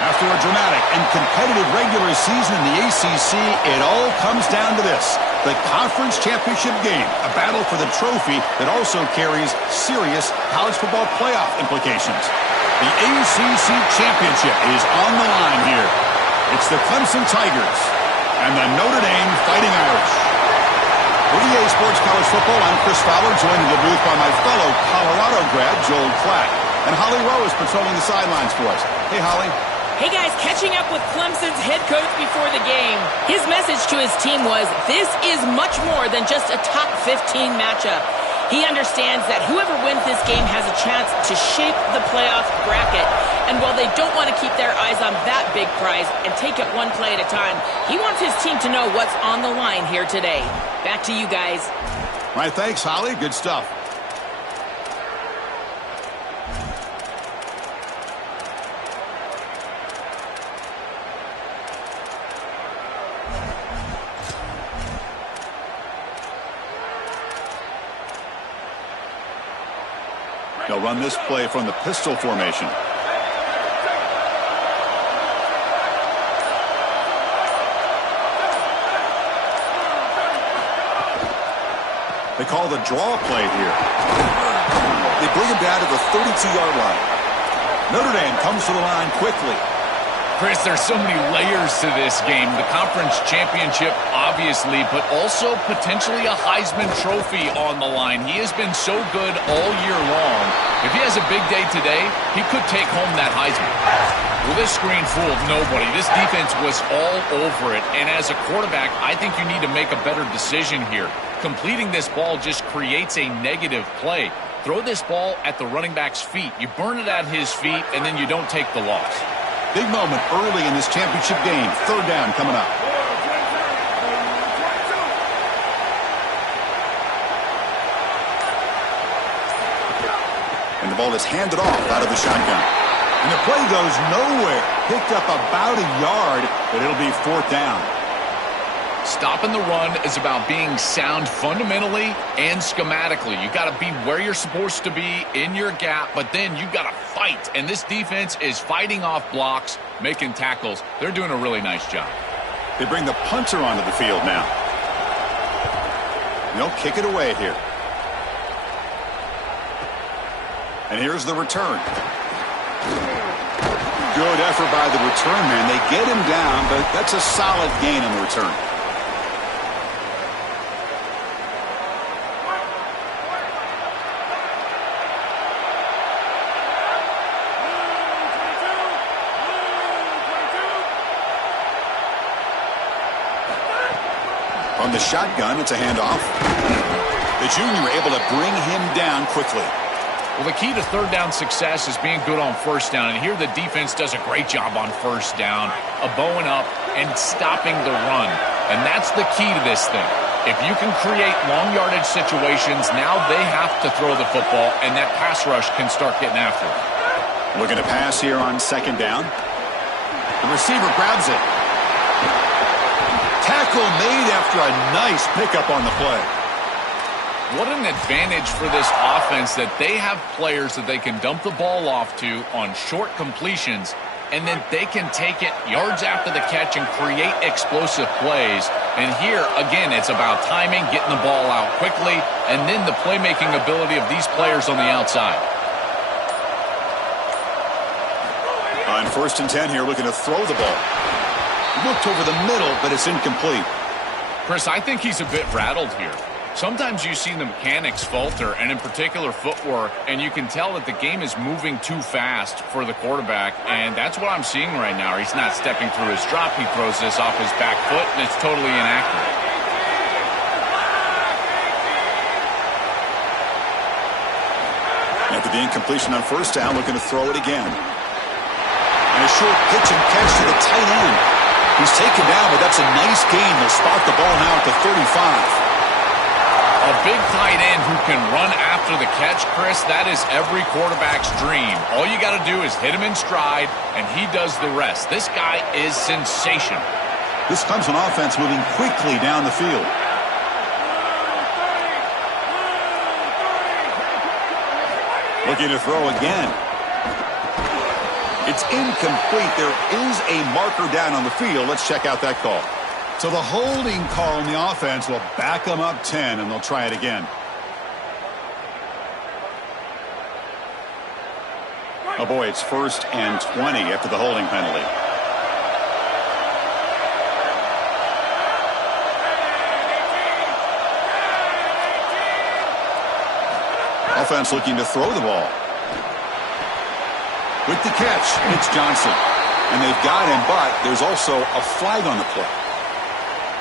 After a dramatic and competitive regular season in the ACC, it all comes down to this: the conference championship game, a battle for the trophy that also carries serious college football playoff implications. The ACC championship is on the line here. It's the Clemson Tigers and the Notre Dame Fighting Irish. For EA Sports College Football, I'm Chris Fowler, joined in the booth by my fellow Colorado grad, Joel Klatt. And Holly Rowe is patrolling the sidelines for us. Hey, Holly. Hey guys, catching up with Clemson's head coach before the game. His message to his team was, this is much more than just a top 15 matchup. He understands that whoever wins this game has a chance to shape the playoff bracket. And while they don't want to keep their eyes on that big prize and take it one play at a time, he wants his team to know what's on the line here today. Back to you guys. All right, thanks, Holly. Good stuff. They'll run this play from the pistol formation. They call the draw play here. They bring him down to the 32-yard line. Notre Dame comes to the line quickly. Chris, there's so many layers to this game. The conference championship, obviously, but also potentially a Heisman Trophy on the line. He has been so good all year long. If he has a big day today, he could take home that Heisman. Well, this screen fooled nobody. This defense was all over it. And as a quarterback, I think you need to make a better decision here. Completing this ball just creates a negative play. Throw this ball at the running back's feet. You burn it at his feet, and then you don't take the loss. Big moment early in this championship game. Third down coming up. And the ball is handed off out of the shotgun. And the play goes nowhere. Picked up about a yard, but it'll be fourth down. Stopping the run is about being sound fundamentally and schematically. You got to be where you're supposed to be in your gap, but then you got to fight. And this defense is fighting off blocks, making tackles. They're doing a really nice job. They bring the punter onto the field now. They'll kick it away here. And here's the return. Good effort by the return man. They get him down, but that's a solid gain on the return. From the shotgun, it's a handoff. The junior able to bring him down quickly. Well, the key to third down success is being good on first down. And here the defense does a great job on first down, bowing up and stopping the run. And that's the key to this thing. If you can create long yardage situations, now they have to throw the football, and that pass rush can start getting after it. Looking to pass here on second down. The receiver grabs it. Tackle made after a nice pickup on the play. What an advantage for this offense that they have players that they can dump the ball off to on short completions, and then they can take it yards after the catch and create explosive plays. And here, again, it's about timing, getting the ball out quickly, and then the playmaking ability of these players on the outside. On 1st and 10 here, looking to throw the ball. Looked over the middle, but it's incomplete. Chris, I think he's a bit rattled here. Sometimes you see the mechanics falter, and in particular footwork, and you can tell that the game is moving too fast for the quarterback, and that's what I'm seeing right now. He's not stepping through his drop. He throws this off his back foot, and it's totally inaccurate. After the incompletion on first down, looking to throw it again. And a short pitch and catch to the tight end. He's taken down, but that's a nice gain. They'll spot the ball now at the 35. A big tight end who can run after the catch, Chris, that is every quarterback's dream. All you got to do is hit him in stride, and he does the rest. This guy is sensational. This Clemson offense moving quickly down the field. Looking to throw again. It's incomplete. There is a marker down on the field. Let's check out that call. So the holding call on the offense will back them up 10, and they'll try it again. Oh, boy, it's 1st and 20 after the holding penalty. Offense looking to throw the ball. With the catch, it's Johnson. And they've got him, but there's also a flag on the play.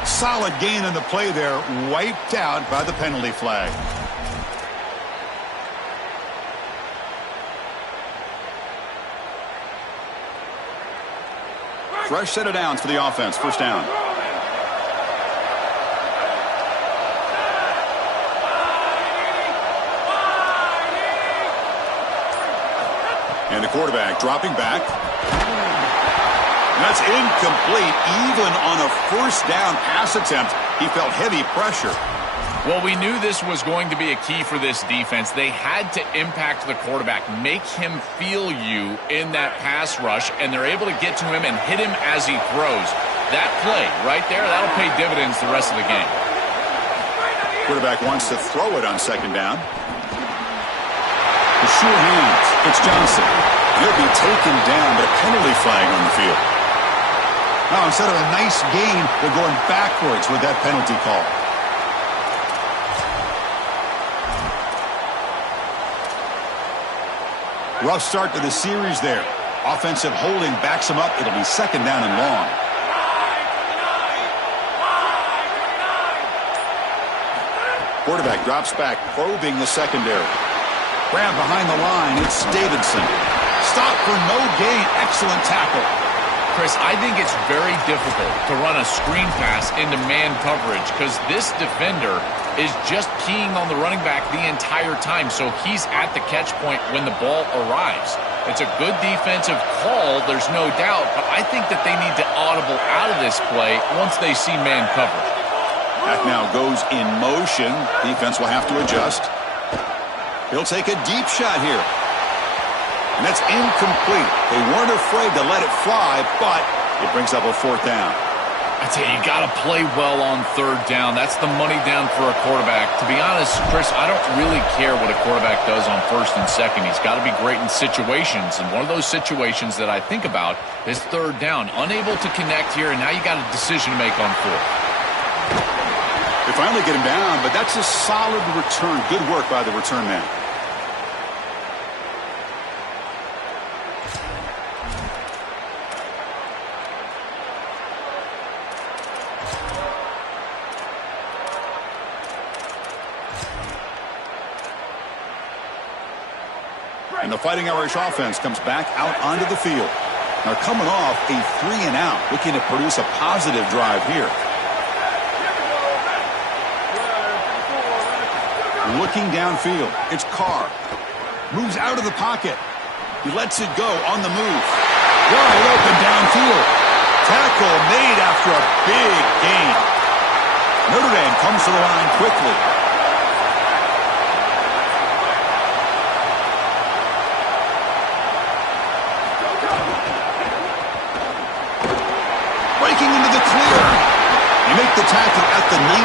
Solid gain on the play there, wiped out by the penalty flag. Fresh set of downs for the offense. 1st down. And the quarterback dropping back. And that's incomplete. Even on a 1st down pass attempt, he felt heavy pressure. Well, we knew this was going to be a key for this defense. They had to impact the quarterback, make him feel you in that pass rush, and they're able to get to him and hit him as he throws. That play right there, that'll pay dividends the rest of the game. Quarterback wants to throw it on 2nd down. The sure hands. It's Johnson. He'll be taken down, but a penalty flag on the field. Now, instead of a nice gain, they're going backwards with that penalty call. Rough start to the series there. Offensive holding backs him up. It'll be 2nd down and long. Quarterback drops back, probing the secondary. Grab behind the line. It's Davidson. Stop for no gain. Excellent tackle. Chris, I think it's very difficult to run a screen pass into man coverage because this defender is just keying on the running back the entire time, so he's at the catch point when the ball arrives. It's a good defensive call, there's no doubt, but I think that they need to audible out of this play once they see man coverage. Back now goes in motion. Defense will have to adjust. He'll take a deep shot here. And that's incomplete. They weren't afraid to let it fly, but it brings up a 4th down. I tell you, you got to play well on 3rd down. That's the money down for a quarterback. To be honest, Chris, I don't really care what a quarterback does on 1st and 2nd. He's got to be great in situations, and one of those situations that I think about is 3rd down. Unable to connect here, and now you got a decision to make on 4th. They finally get him down, but that's a solid return. Good work by the return man. And the Fighting Irish offense comes back out onto the field. Now coming off a 3-and-out, looking to produce a positive drive here. Looking downfield, it's Carr. Moves out of the pocket. He lets it go on the move. Wide open downfield. Tackle made after a big gain. Notre Dame comes to the line quickly. Breaking into the clear. They make the tackle at the 19,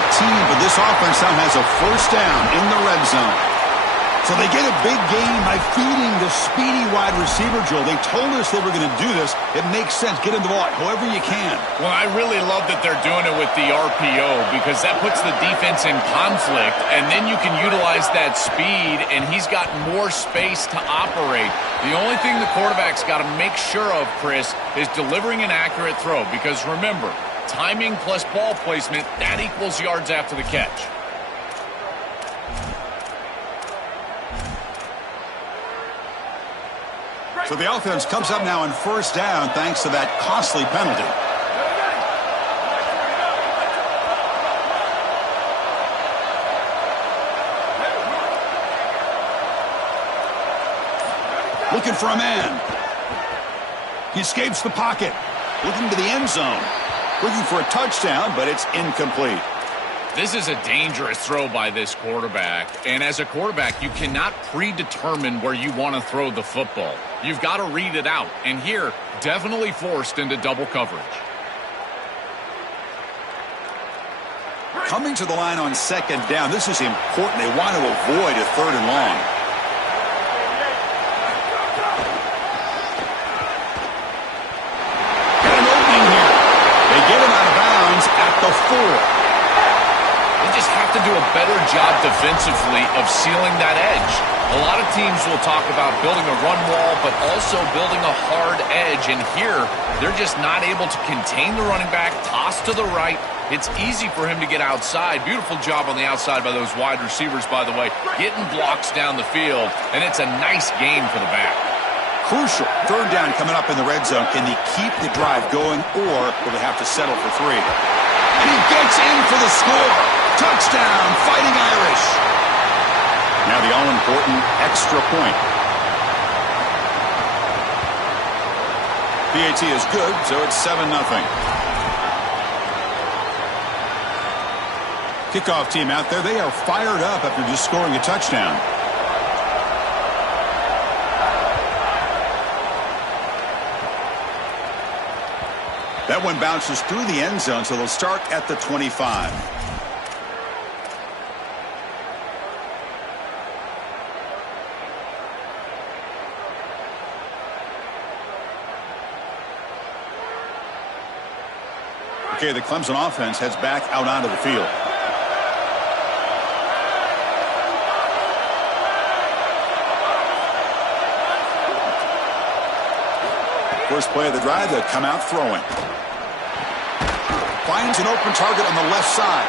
but this offense now has a 1st down in the red zone. So they get a big gain by feeding the speedy wide receiver, Joe. They told us they were going to do this. It makes sense. Get in the ball however you can. Well, I really love that they're doing it with the RPO because that puts the defense in conflict, and then you can utilize that speed, and he's got more space to operate. The only thing the quarterback's got to make sure of, Chris, is delivering an accurate throw because, remember, timing plus ball placement, that equals yards after the catch. So the offense comes up now on 1st down thanks to that costly penalty. Looking for a man. He escapes the pocket. Looking to the end zone. Looking for a touchdown, but it's incomplete. This is a dangerous throw by this quarterback. And as a quarterback, you cannot predetermine where you want to throw the football. You've got to read it out. And here, definitely forced into double coverage. Coming to the line on second down, this is important. They want to avoid a third and long. Got an opening here. They get him out of bounds at the 4. They just have to do a better job defensively of sealing that edge. A lot of teams will talk about building a run wall, but also building a hard edge. And here, they're just not able to contain the running back, toss to the right. It's easy for him to get outside. Beautiful job on the outside by those wide receivers, by the way, getting blocks down the field. And it's a nice gain for the back. Crucial. Third down coming up in the red zone. Can they keep the drive going, or will they have to settle for 3? And he gets in for the score. Touchdown, Fighting Irish. Now the all-important extra point. PAT is good, so it's 7-0. Kickoff team out there. They are fired up after just scoring a touchdown. That one bounces through the end zone, so they'll start at the 25. Okay, the Clemson offense heads back out onto the field. First play of the drive, they'll come out throwing. Finds an open target on the left side.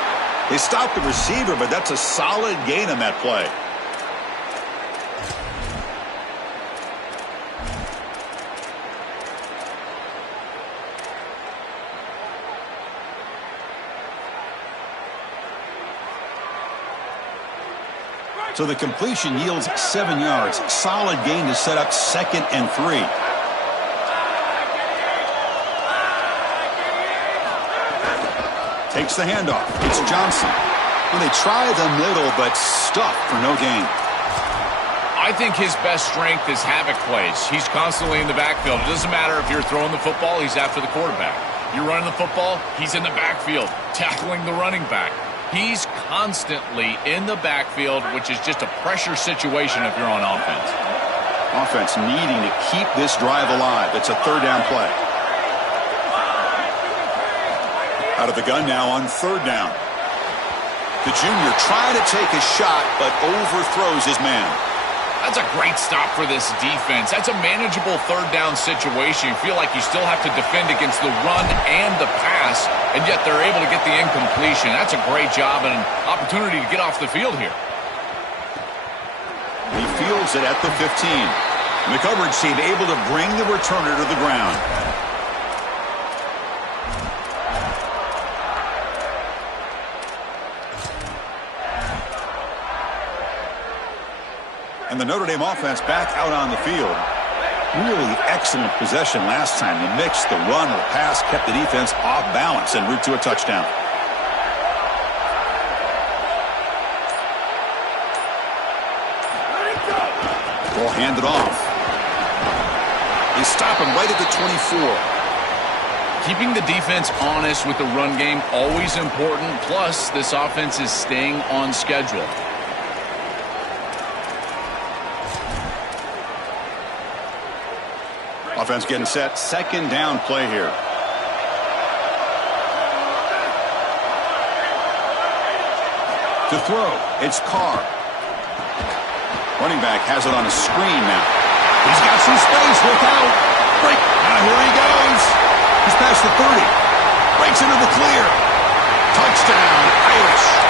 They stop the receiver, but that's a solid gain on that play. So the completion yields 7 yards. Solid gain to set up 2nd and 3. Takes the handoff. It's Johnson. Well, they try the middle, but stuffed for no gain. I think his best strength is havoc plays. He's constantly in the backfield. It doesn't matter if you're throwing the football, he's after the quarterback. You're running the football, he's in the backfield, tackling the running back. He's constantly in the backfield, which is just a pressure situation if you're on offense. Offense needing to keep this drive alive. It's a third down play. Out of the gun now on third down. The junior trying to take a shot, but overthrows his man. That's a great stop for this defense. That's a manageable third down situation. You feel like you still have to defend against the run and the pass, and yet they're able to get the incompletion. That's a great job and an opportunity to get off the field here. He fields it at the 15. The coverage team able to bring the returner to the ground. And the Notre Dame offense back out on the field. Really excellent possession last time. The mix, the run, or pass kept the defense off balance en route to a touchdown. Ball handed off. They stop him right at the 24. Keeping the defense honest with the run game, always important. Plus, this offense is staying on schedule. Offense getting set. Second down play here. To throw, it's Carr. Running back has it on a screen now. He's got some space. Look out. Break. Now here he goes. He's past the 30. Breaks into the clear. Touchdown, Irish.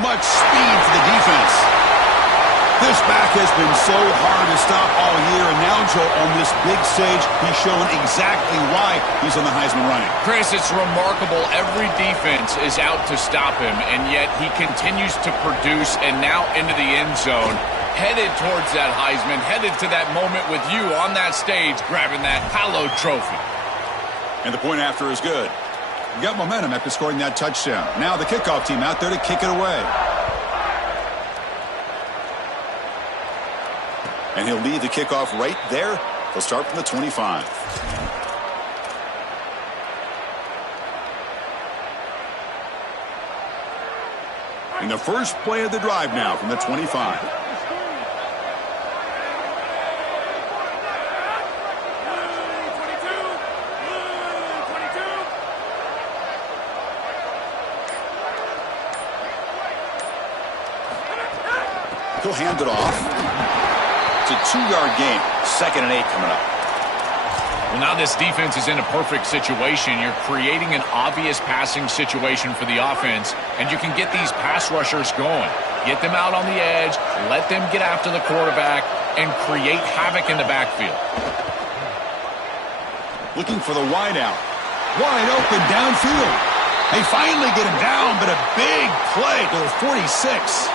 Much speed for the defense. This back has been so hard to stop all year, and now, Joe, on this big stage, he's showing exactly why he's on the Heisman running. Chris, it's remarkable. Every defense is out to stop him, and yet he continues to produce, and now into the end zone, headed towards that Heisman, headed to that moment with you on that stage, grabbing that hallowed trophy. And the point after is good. We got momentum after scoring that touchdown. Now the kickoff team out there to kick it away. And he'll lead the kickoff right there. He'll start from the 25. In the first play of the drive now from the 25. He'll hand it off. It's a 2-yard gain. 2nd and 8 coming up. Well, now this defense is in a perfect situation. You're creating an obvious passing situation for the offense, and you can get these pass rushers going. Get them out on the edge, let them get after the quarterback, and create havoc in the backfield. Looking for the wideout. Wide open downfield. They finally get him down, but a big play to the 46.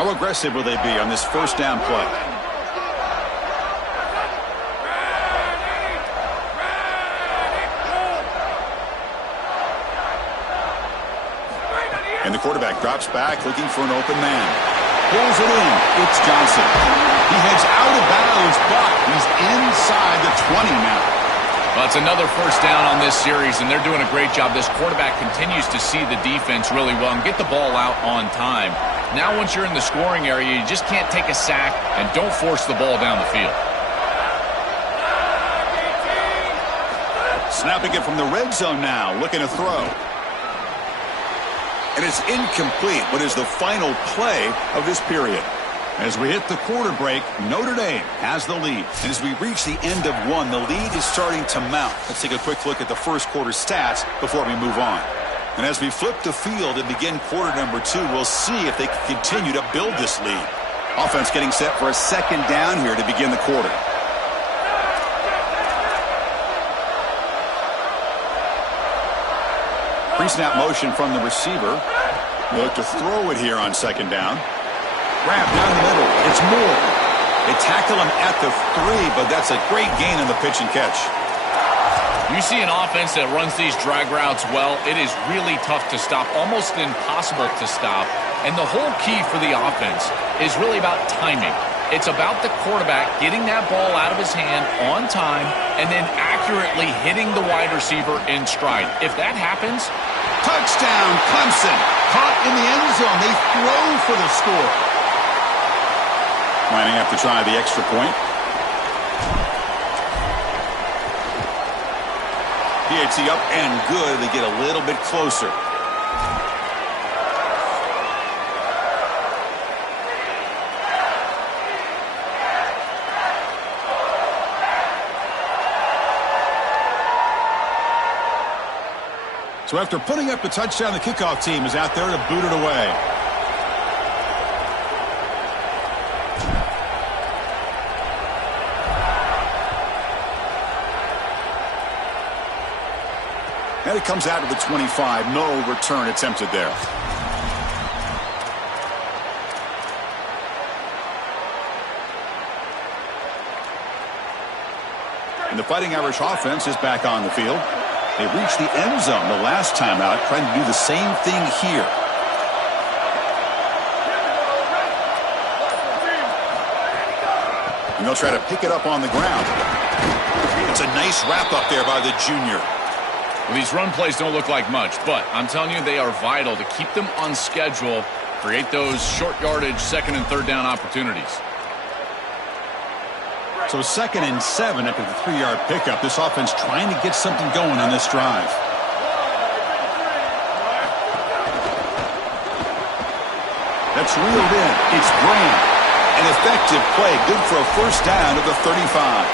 How aggressive will they be on this first down play? And the quarterback drops back looking for an open man. Pulls it in. It's Johnson. He heads out of bounds, but he's inside the 20 now. Well, it's another first down on this series, and they're doing a great job. This quarterback continues to see the defense really well and get the ball out on time. Now once you're in the scoring area, you just can't take a sack and don't force the ball down the field. Snapping it from the red zone now, looking to throw. And it's incomplete. What is the final play of this period? As we hit the quarter break, Notre Dame has the lead. And as we reach the end of one, the lead is starting to mount. Let's take a quick look at the first quarter stats before we move on. And as we flip the field and begin quarter number 2, we'll see if they can continue to build this lead. Offense getting set for a second down here to begin the quarter. Pre-snap motion from the receiver. They look to throw it here on second down. Grab down the middle. It's Moore. They tackle him at the 3, but that's a great gain in the pitch and catch. You see an offense that runs these drag routes well, it is really tough to stop, almost impossible to stop. And the whole key for the offense is really about timing. It's about the quarterback getting that ball out of his hand on time and then accurately hitting the wide receiver in stride. If that happens, touchdown, Clemson. Caught in the end zone. They throw for the score. Lining up to try the extra point. PAT up and good. They get a little bit closer. So after putting up the touchdown, the kickoff team is out there to boot it away. And it comes out to the 25. No return attempted there. And the Fighting Irish offense is back on the field. They reached the end zone the last time out, trying to do the same thing here. And they'll try to pick it up on the ground. It's a nice wrap up there by the junior. Well, these run plays don't look like much, but I'm telling you, they are vital to keep them on schedule, create those short yardage second and third down opportunities. So 2nd and 7 after the 3-yard pickup. This offense trying to get something going on this drive. That's reeled in. It's Graham. An effective play. Good for a first down at the 35.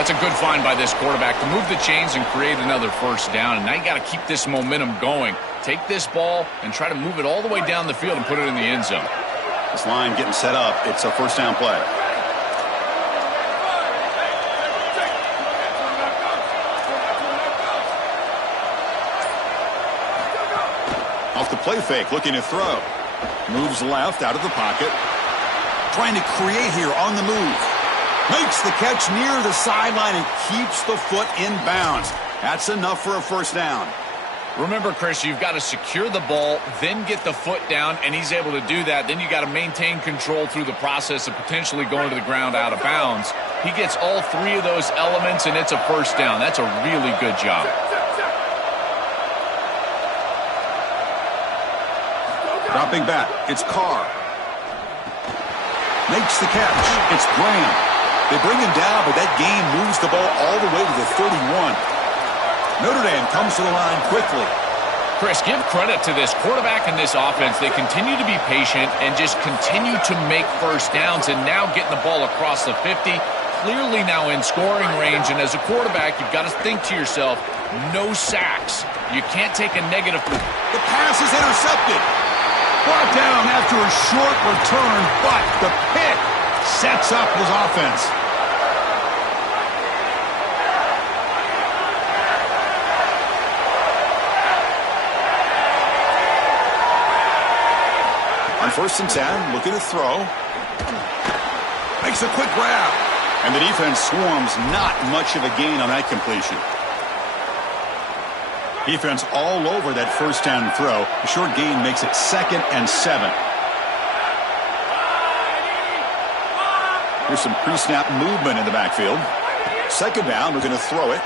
That's a good find by this quarterback to move the chains and create another first down. And now you got to keep this momentum going. Take this ball and try to move it all the way down the field and put it in the end zone. This line getting set up. It's a first down play. Off the play fake, looking to throw. Moves left out of the pocket. Trying to create here on the move. Makes the catch near the sideline and keeps the foot in bounds. That's enough for a first down. Remember, Chris, you've got to secure the ball, then get the foot down, and he's able to do that. Then you got to maintain control through the process of potentially going to the ground out of bounds. He gets all three of those elements, and it's a first down. That's a really good job. Dropping back, it's Carr. Makes the catch. It's Graham. They bring him down, but that gain moves the ball all the way to the 31. Notre Dame comes to the line quickly. Chris, give credit to this quarterback and this offense. They continue to be patient and just continue to make first downs, and now getting the ball across the 50, clearly now in scoring range. And as a quarterback, you've got to think to yourself, no sacks. You can't take a negative. The pass is intercepted. Brought down after a short return, but the pick sets up his offense. On 1st and 10, looking to throw. Makes a quick grab. And the defense swarms, not much of a gain on that completion. Defense all over that first down throw. The short gain makes it 2nd and 7. Here's some pre-snap movement in the backfield. 2nd down, we're going to throw it.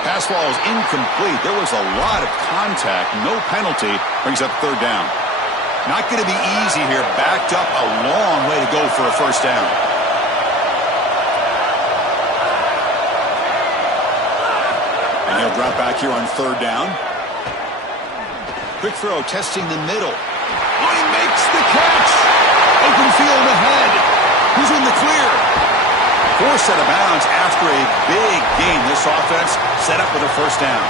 Pass ball is incomplete. There was a lot of contact. No penalty. Brings up 3rd down. Not going to be easy here. Backed up a long way to go for a first down. And he'll drop back here on 3rd down. Quick throw, testing the middle. Oh, he makes the catch. Open field ahead. Who's in the clear? Forced out of bounds after a big gain. This offense set up with a first down.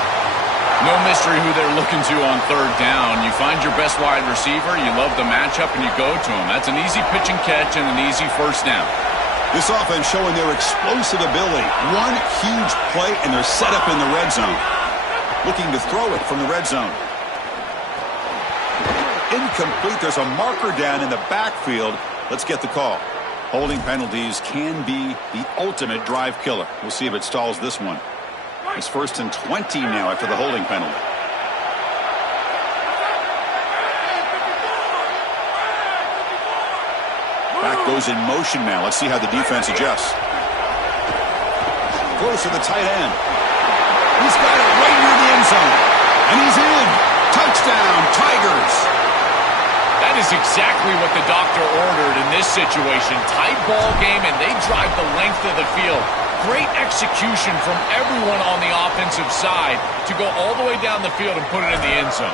No mystery who they're looking to on 3rd down. You find your best wide receiver, you love the matchup, and you go to him. That's an easy pitch and catch and an easy first down. This offense showing their explosive ability. One huge play, and they're set up in the red zone. Looking to throw it from the red zone. Incomplete. There's a marker down in the backfield. Let's get the call. Holding penalties can be the ultimate drive killer. We'll see if it stalls this one. It's 1st and 20 now after the holding penalty. Back goes in motion now. Let's see how the defense adjusts. Close to the tight end. He's got it right near the end zone. And he's in. Touchdown, Tigers. That is exactly what the doctor ordered in this situation. Tight ball game, and they drive the length of the field. Great execution from everyone on the offensive side to go all the way down the field and put it in the end zone.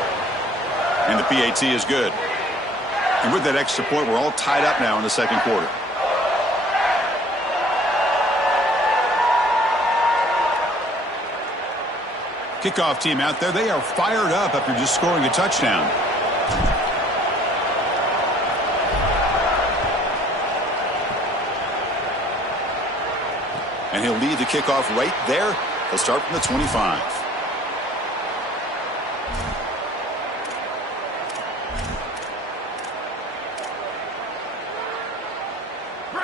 And the PAT is good. And with that extra point, we're all tied up now in the 2nd quarter. Kickoff team out there. They are fired up after just scoring a touchdown. And he'll lead the kickoff right there. He'll start from the 25.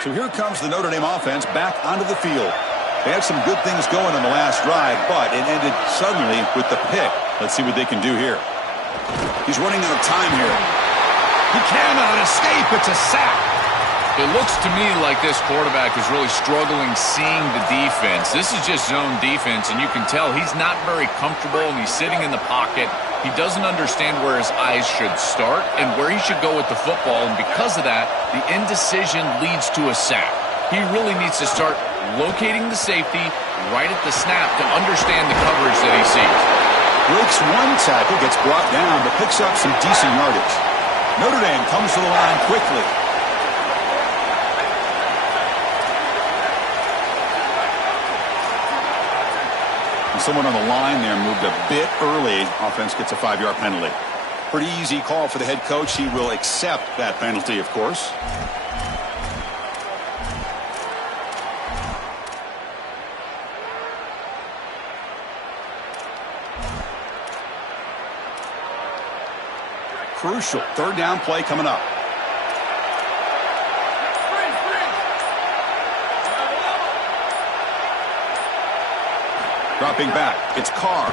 So here comes the Notre Dame offense back onto the field. They had some good things going on the last drive, but it ended suddenly with the pick. Let's see what they can do here. He's running out of time here. He cannot escape. It's a sack. It looks to me like this quarterback is really struggling seeing the defense. This is just zone defense, and you can tell he's not very comfortable, and he's sitting in the pocket. He doesn't understand where his eyes should start and where he should go with the football, and because of that, the indecision leads to a sack. He really needs to start locating the safety right at the snap to understand the coverage that he sees. Breaks one tackle, gets brought down, but picks up some decent yardage. Notre Dame comes to the line quickly. someone on the line there moved a bit early. Offense gets a 5-yard penalty. Pretty easy call for the head coach. He will accept that penalty, of course. Crucial third down play coming up. Dropping back, it's Carr.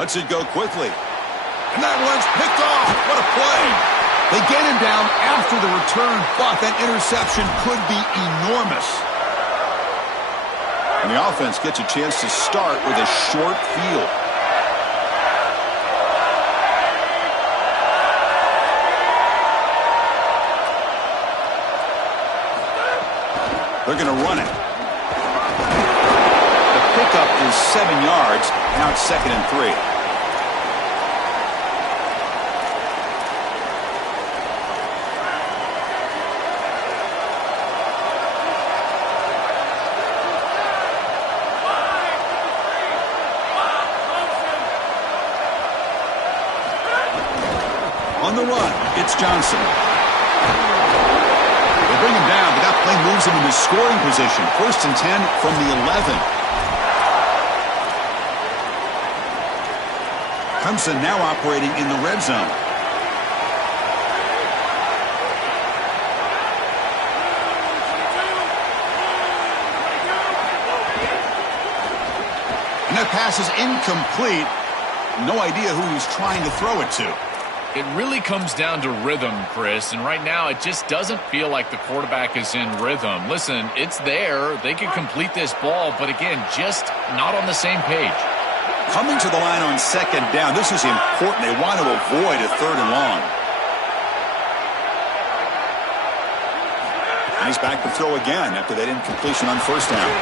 Lets it go quickly. And that one's picked off. What a play. They get him down after the return, but that interception could be enormous. And the offense gets a chance to start with a short field. They're going to run it. The pickup is 7 yards. Now it's 2nd and 3. On the run, it's Johnson. They bring him down, but that play moves him into scoring position. 1st and 10 from the 11. Clemson now operating in the red zone. And that pass is incomplete. No idea who he's trying to throw it to. It really comes down to rhythm, Chris, and right now it just doesn't feel like the quarterback is in rhythm. Listen, it's there. They could complete this ball, but again, just not on the same page. Coming to the line on 2nd down, this is important. They want to avoid a 3rd and long. And he's back to throw again after that incompletion on 1st down.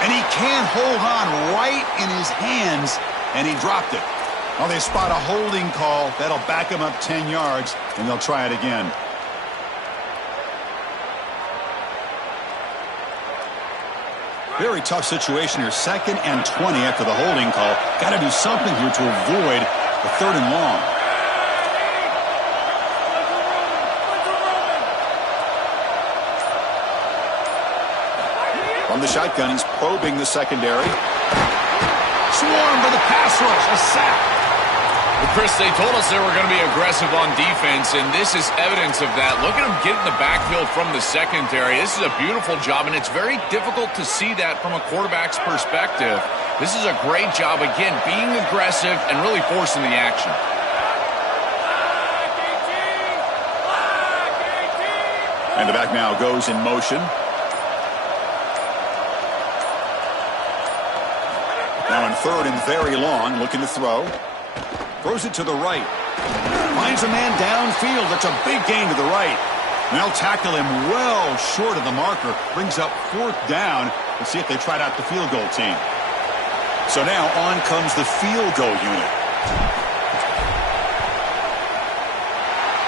And he can't hold on right in his hands, and he dropped it. Well, they spot a holding call. That'll back him up 10 yards, and they'll try it again. Very tough situation here. 2nd and 20 after the holding call. Got to do something here to avoid the 3rd and long. From the shotgun, he's probing the secondary. Swarmed by the pass rush. A sack. Well, Chris, they told us they were going to be aggressive on defense, and this is evidence of that. Look at them get in the backfield from the secondary. This is a beautiful job, and it's very difficult to see that from a quarterback's perspective. This is a great job, again, being aggressive and really forcing the action. And the back now goes in motion. Now in 3rd and very long, looking to throw. Throws it to the right. Finds a man downfield. That's a big gain to the right. And they'll tackle him well short of the marker. Brings up 4th down. Let's see if they tried out the field goal team. So now on comes the field goal unit.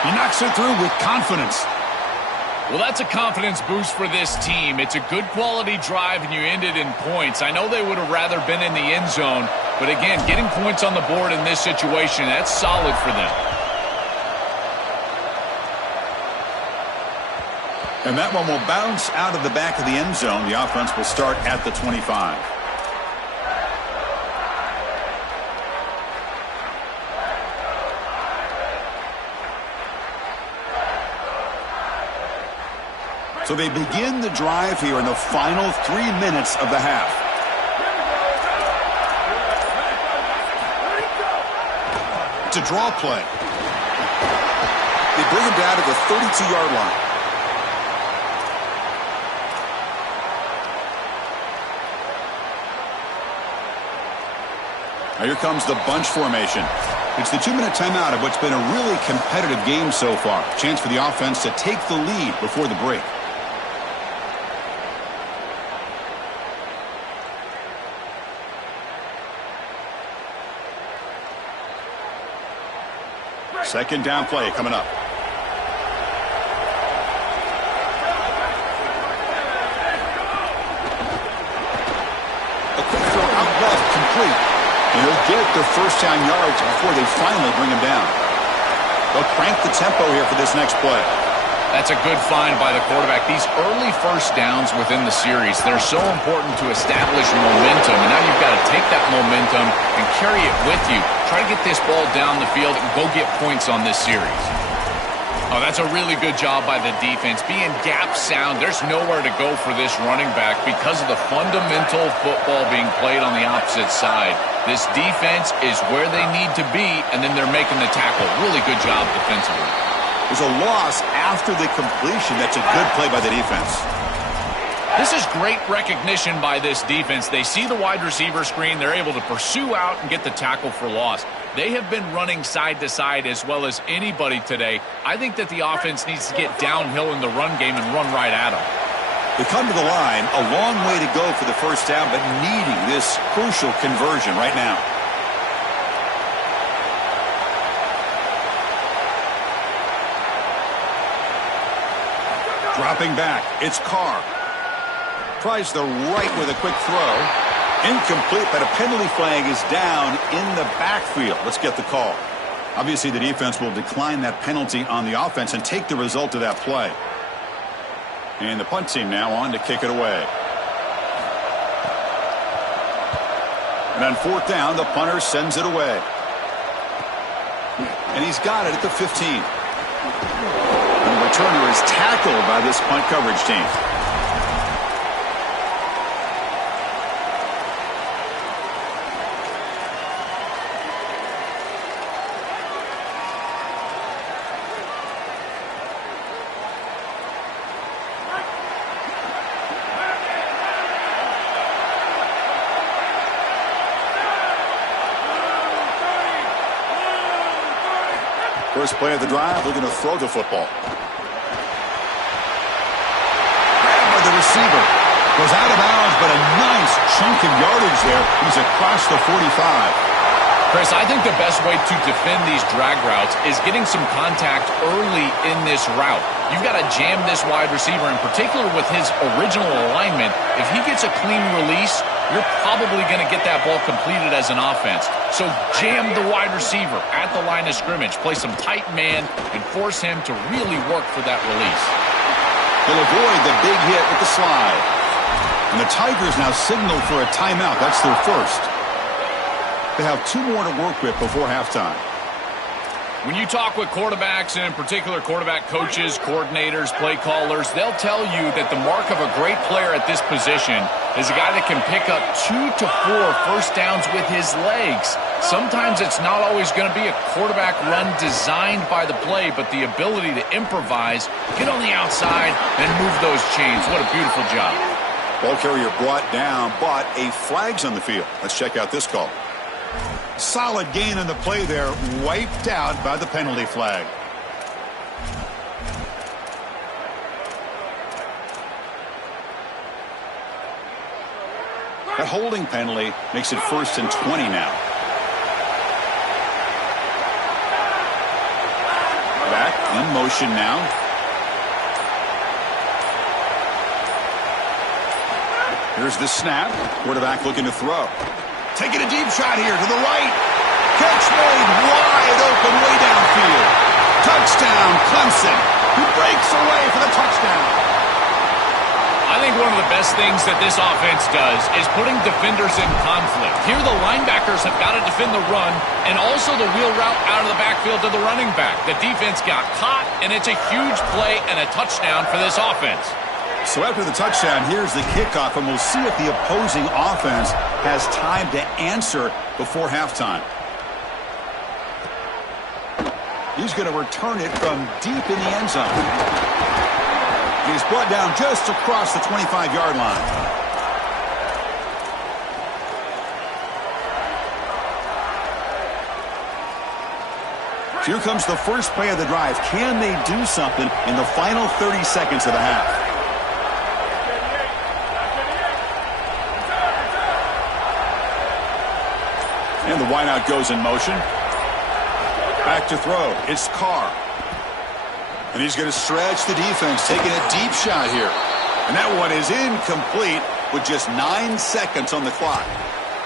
He knocks it through with confidence. Well, that's a confidence boost for this team. It's a good quality drive, and you end it in points. I know they would have rather been in the end zone, but again, getting points on the board in this situation, that's solid for them. And that one will bounce out of the back of the end zone. The offense will start at the 25. So they begin the drive here in the final 3 minutes of the half. It's a draw play. They bring him down to the 32-yard line. Now here comes the bunch formation. It's the 2-minute timeout of what's been a really competitive game so far. Chance for the offense to take the lead before the break. Second down play coming up. complete. And he'll get the first down yards before they finally bring him down. They'll crank the tempo here for this next play. That's a good find by the quarterback. These early first downs within the series, they're so important to establish momentum. And now you've got to take that momentum and carry it with you. Try to get this ball down the field and go get points on this series. Oh, that's a really good job by the defense. Being gap sound, there's nowhere to go for this running back because of the fundamental football being played on the opposite side. This defense is where they need to be, and then they're making the tackle. Really good job defensively. There's a loss after the completion. That's a good play by the defense. This is great recognition by this defense. They see the wide receiver screen. They're able to pursue out and get the tackle for loss. They have been running side to side as well as anybody today. I think that the offense needs to get downhill in the run game and run right at them. They come to the line, a long way to go for the first down, but needing this crucial conversion right now. Dropping back, it's Carr. Tries the right with a quick throw. Incomplete, but a penalty flag is down in the backfield. Let's get the call. Obviously, the defense will decline that penalty on the offense and take the result of that play. And the punt team now on to kick it away. And on fourth down, the punter sends it away. And he's got it at the 15. And the returner is tackled by this punt coverage team. First play of the drive, looking to throw the football. Grabbed by the receiver. Goes out of bounds, but a nice chunk of yardage there. He's across the 45. Chris, I think the best way to defend these drag routes is getting some contact early in this route. You've got to jam this wide receiver, in particular with his original alignment. If he gets a clean release, you're probably going to get that ball completed as an offense. So jam the wide receiver at the line of scrimmage. Play some tight man and force him to really work for that release. He'll avoid the big hit with the slide. And the Tigers now signal for a timeout. That's their first. They have two more to work with before halftime. When you talk with quarterbacks, and in particular quarterback coaches, coordinators, play callers, they'll tell you that the mark of a great player at this position is a guy that can pick up 2 to 4 first downs with his legs. Sometimes it's not always going to be a quarterback run designed by the play, but the ability to improvise, get on the outside, and move those chains. What a beautiful job. Ball carrier brought down, but a flag's on the field. Let's check out this call. Solid gain on the play there, wiped out by the penalty flag. That holding penalty makes it 1st and 20 now. Back in motion now. Here's the snap. Quarterback looking to throw. Taking a deep shot here to the right. Catch made wide open way downfield. Touchdown, Clemson. He breaks away for the touchdown. I think one of the best things that this offense does is putting defenders in conflict. Here the linebackers have got to defend the run and also the wheel route out of the backfield to the running back. The defense got caught, and it's a huge play and a touchdown for this offense. So after the touchdown, here's the kickoff, and we'll see if the opposing offense has time to answer before halftime. He's going to return it from deep in the end zone. He's brought down just across the 25-yard line. Here comes the first play of the drive. Can they do something in the final 30 seconds of the half? And the wideout goes in motion. Back to throw. It's Carr. And he's going to stretch the defense, taking a deep shot here. And that one is incomplete with just 9 seconds on the clock.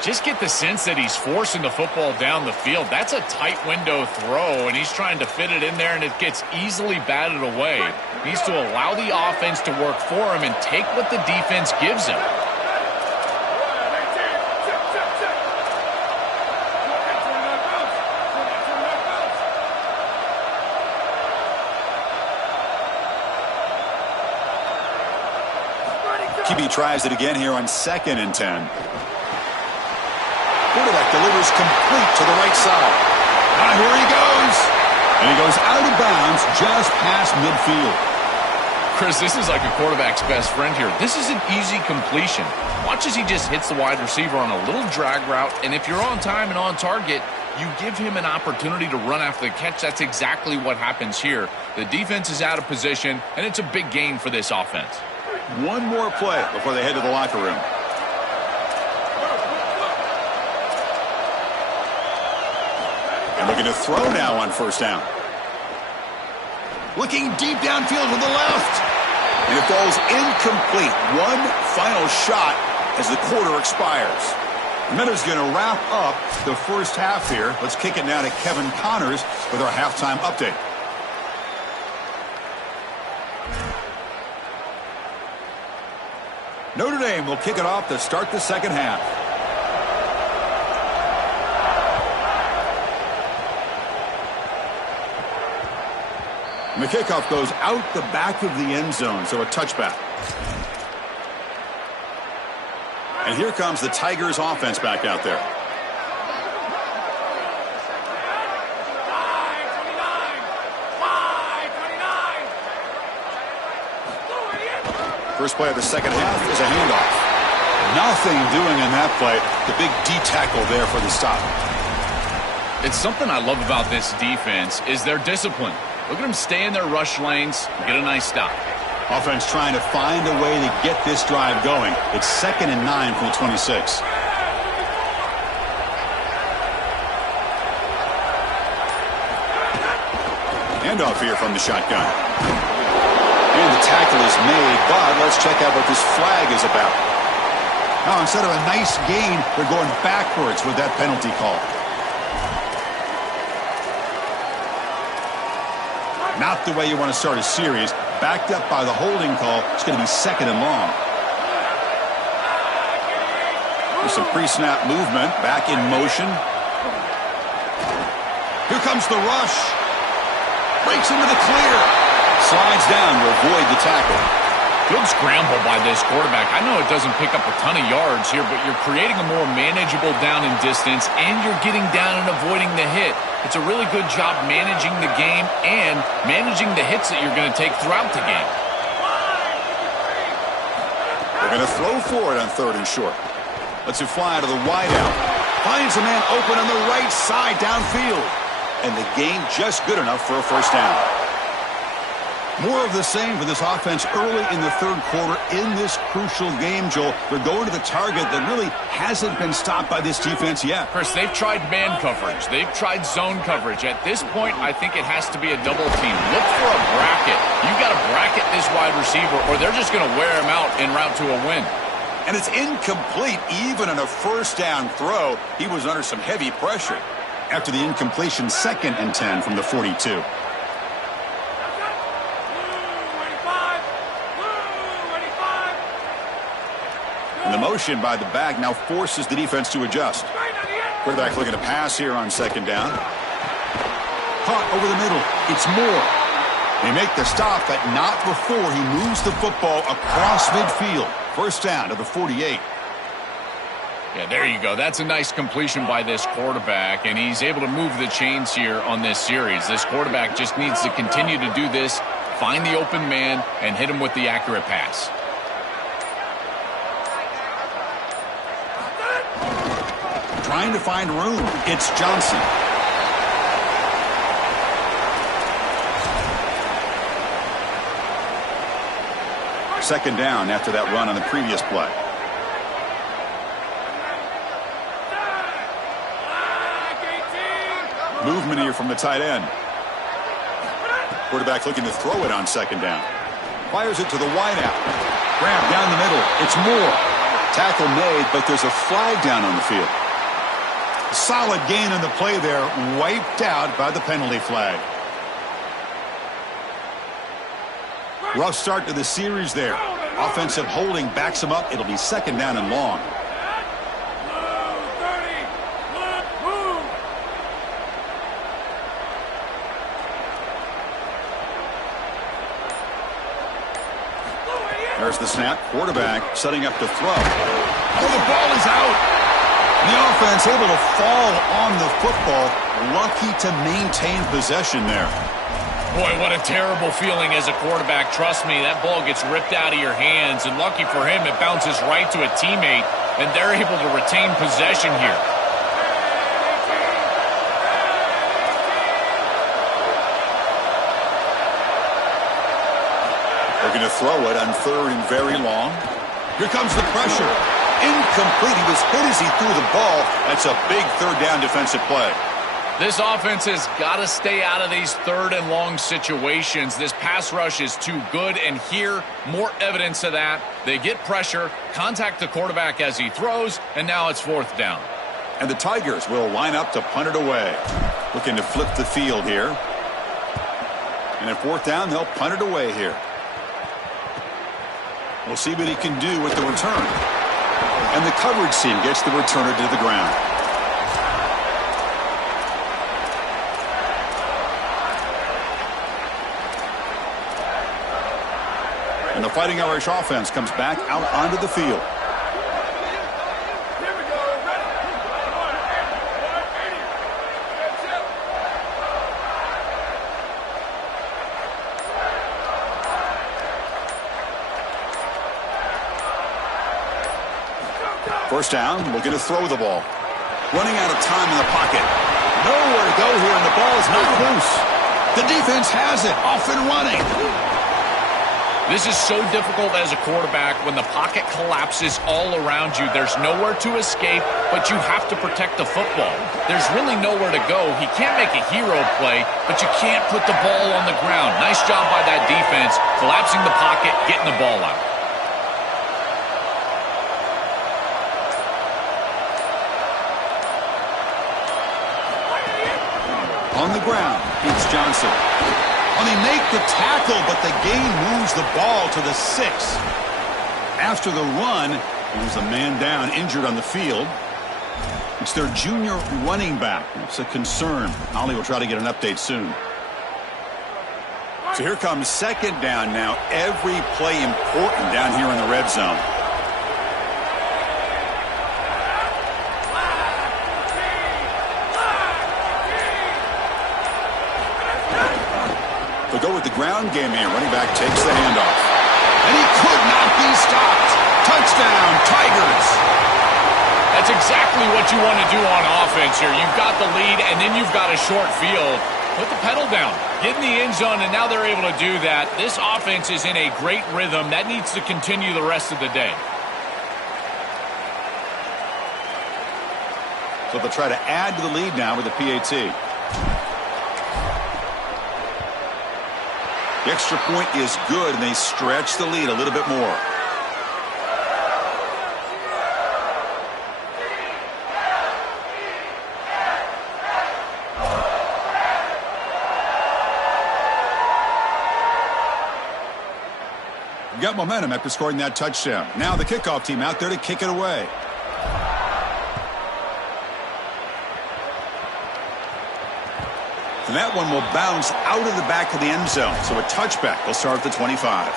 Just get the sense that he's forcing the football down the field. That's a tight window throw, and he's trying to fit it in there, and it gets easily batted away. He needs to allow the offense to work for him and take what the defense gives him. QB tries it again here on 2nd and 10. Quarterback delivers complete to the right side. Here he goes. And he goes out of bounds just past midfield. Chris, this is like a quarterback's best friend here. This is an easy completion. Watch as he just hits the wide receiver on a little drag route, and if you're on time and on target, you give him an opportunity to run after the catch. That's exactly what happens here. The defense is out of position, and it's a big gain for this offense. One more play before they head to the locker room. And looking to throw now on 1st down. Looking deep downfield to the left. And it falls incomplete. One final shot as the quarter expires. Notra's going to wrap up the first half here. Let's kick it now to Kevin Connors with our halftime update. Notre Dame will kick it off to start the second half. And the kickoff goes out the back of the end zone, so a touchback. And here comes the Tigers offense back out there. First play of the second half is a handoff. Nothing doing in that play. The big D tackle there for the stop. It's something I love about this defense is their discipline. Look at them stay in their rush lanes and get a nice stop. Offense trying to find a way to get this drive going. It's 2nd and 9 from the 26. Handoff here from the shotgun. And the tackle is made, but let's check out what this flag is about. Now, instead of a nice gain, they're going backwards with that penalty call. Not the way you want to start a series. Backed up by the holding call. It's going to be 2nd and long. There's some pre-snap movement. Back in motion. Here comes the rush. Breaks into the clear. Slides down to avoid the tackle. Good scramble by this quarterback. I know it doesn't pick up a ton of yards here, but you're creating a more manageable down and distance, and you're getting down and avoiding the hit. It's a really good job managing the game and managing the hits that you're going to take throughout the game. They're going to throw for it on 3rd and short. Lets it fly to the wideout. Finds a man open on the right side downfield. And the gain just good enough for a 1st down. More of the same for this offense early in the 3rd quarter in this crucial game, Joel. They're going to the target that really hasn't been stopped by this defense yet. Chris, they've tried man coverage. They've tried zone coverage. At this point, I think it has to be a double team. Look for a bracket. You've got to bracket this wide receiver, or they're just going to wear him out en route to a win. And it's incomplete even on a 1st down throw. He was under some heavy pressure. After the incompletion, 2nd and 10 from the 42. And the motion by the back now forces the defense to adjust. Quarterback looking to pass here on 2nd down. Caught over the middle. It's Moore. They make the stop, but not before he moves the football across midfield. 1st down to the 48. Yeah, there you go. That's a nice completion by this quarterback, and he's able to move the chains here on this series. This quarterback just needs to continue to do this, find the open man, and hit him with the accurate pass. Trying to find room. It's Johnson. Second down after that run on the previous play. Movement here from the tight end. Quarterback looking to throw it on 2nd down. Fires it to the wideout. Grab down the middle. It's Moore. Tackle made, but there's a flag down on the field. Solid gain on the play there, wiped out by the penalty flag. Rough start to the series there. Offensive holding backs him up. It'll be second down and long. There's the snap. Quarterback setting up to throw. Oh, the ball is out. The offense able to fall on the football. Lucky to maintain possession there. Boy, what a terrible feeling as a quarterback. Trust me, that ball gets ripped out of your hands. And lucky for him, it bounces right to a teammate. And they're able to retain possession here. They're going to throw it on third and very long. Here comes the pressure. Incomplete. He was hit as he threw the ball. That's a big third down defensive play. This offense has got to stay out of these third and long situations. This pass rush is too good, and here, more evidence of that. They get pressure, contact the quarterback as he throws, and now it's fourth down. And the Tigers will line up to punt it away. Looking to flip the field here. And at fourth down, they'll punt it away here. We'll see what he can do with the return. And the coverage team gets the returner to the ground. And the Fighting Irish offense comes back out onto the field. First down, looking to throw the ball. Running out of time in the pocket. Nowhere to go here, and the ball is not loose. The defense has it, off and running. This is so difficult as a quarterback when the pocket collapses all around you. There's nowhere to escape, but you have to protect the football. There's really nowhere to go. He can't make a hero play, but you can't put the ball on the ground. Nice job by that defense, collapsing the pocket, getting the ball out. On the ground, beats Johnson. Well, they make the tackle, but the gain moves the ball to the 6. After the run, there's a man down, injured on the field. It's their junior running back. It's a concern. Ollie will try to get an update soon. So here comes second down now. Every play important down here in the red zone. They'll go with the ground game here. Running back takes the handoff. And he could not be stopped. Touchdown, Tigers. That's exactly what you want to do on offense here. You've got the lead, and then you've got a short field. Put the pedal down. Get in the end zone, and now they're able to do that. This offense is in a great rhythm. That needs to continue the rest of the day. So they'll try to add to the lead now with the PAT. The extra point is good, and they stretch the lead a little bit more. Got momentum after scoring that touchdown. Now the kickoff team out there to kick it away. And that one will bounce out of the back of the end zone. So a touchback will start at the 25.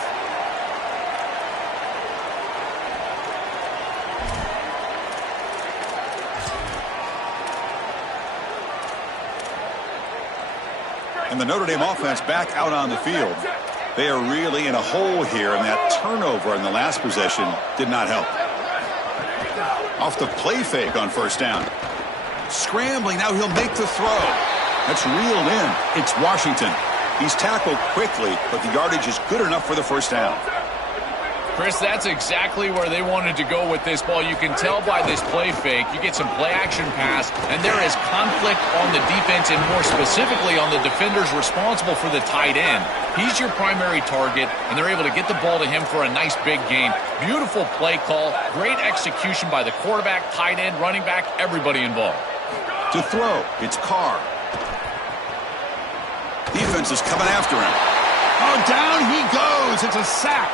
And the Notre Dame offense back out on the field. They are really in a hole here, and that turnover in the last possession did not help. Off the play fake on first down. Scrambling, now he'll make the throw. That's reeled in. It's Washington. He's tackled quickly, but the yardage is good enough for the first down. Chris, that's exactly where they wanted to go with this ball. You can tell by this play fake. You get some play-action pass, and there is conflict on the defense and more specifically on the defenders responsible for the tight end. He's your primary target, and they're able to get the ball to him for a nice big gain. Beautiful play call, great execution by the quarterback, tight end, running back, everybody involved. To throw, it's Carr. Defense is coming after him. Oh, down he goes. It's a sack.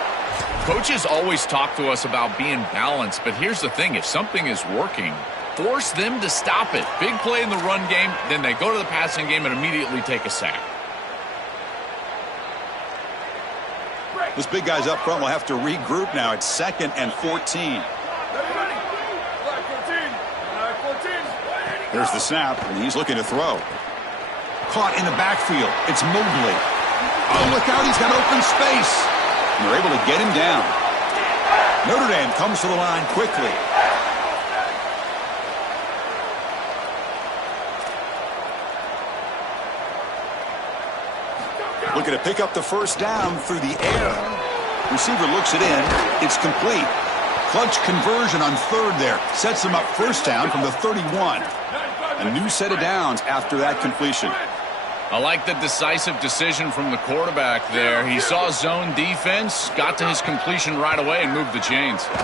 Coaches always talk to us about being balanced, but here's the thing. If something is working, force them to stop it. Big play in the run game, then they go to the passing game and immediately take a sack. This big guy's up front will have to regroup now. It's 2nd and 14. There's the snap, and he's looking to throw. Caught in the backfield. It's Mobley. Oh, look out. He's got open space. And they're able to get him down. Notre Dame comes to the line quickly. Looking to pick up the first down through the air. Receiver looks it in. It's complete. Clutch conversion on 3rd there. Sets him up first down from the 31. A new set of downs after that completion. I like the decisive decision from the quarterback there. He saw zone defense, got to his completion right away, and moved the chains. Oh,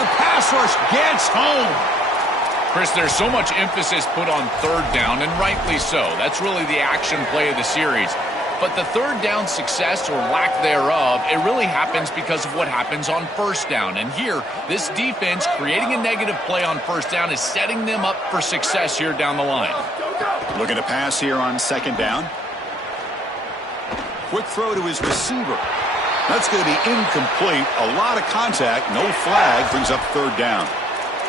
the pass rush gets home. Chris, there's so much emphasis put on 3rd down, and rightly so. That's really the action play of the series. But the 3rd down success or lack thereof, it really happens because of what happens on 1st down. And here, this defense creating a negative play on 1st down is setting them up for success here down the line. Looking to pass here on 2nd down. Quick throw to his receiver. That's going to be incomplete. A lot of contact. No flag. Brings up 3rd down.